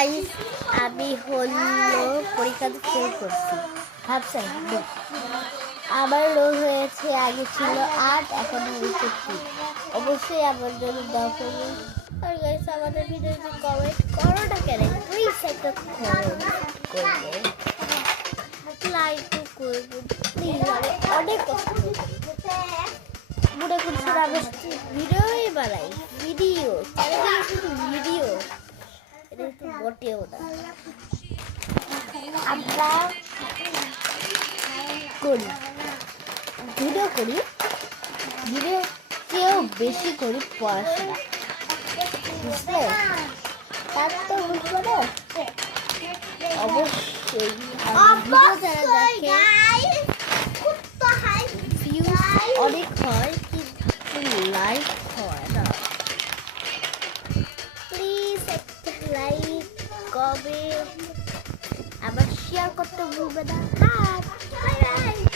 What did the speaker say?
guys আমি হলো পরীক্ষা ফেল করছি ভাবছেন আমার রোল হয়েছে আগে ছিল 8 এখন হয়েছে 3 অবশ্যই আমার জন্য দোয়া করবেন আর গাইস আমাদের ভিডিওতে কমেন্ট করো না কেন প্লিজ একটা কমেন্ট করবেন লাইক করবেন প্লিজ আমি অনেক কষ্ট মনে করছি আমি ভিডিওই বানাই ভিডিও চ্যানেলে শুধু ভিডিও এটা একটু মোটেও না আমরা করি ভিডিও কেউ বেশি করি পড়াশোনা বুঝলে তার তো বুঝবো না অবশ্যই ভিডিও যারা দেখে ভিউজ অনেক হয় কিন্তু লাইক হয় না প্লিজ একটা লাইক কমেন্ট আবার শেয়ার করতে ভুলবে না বাই বাই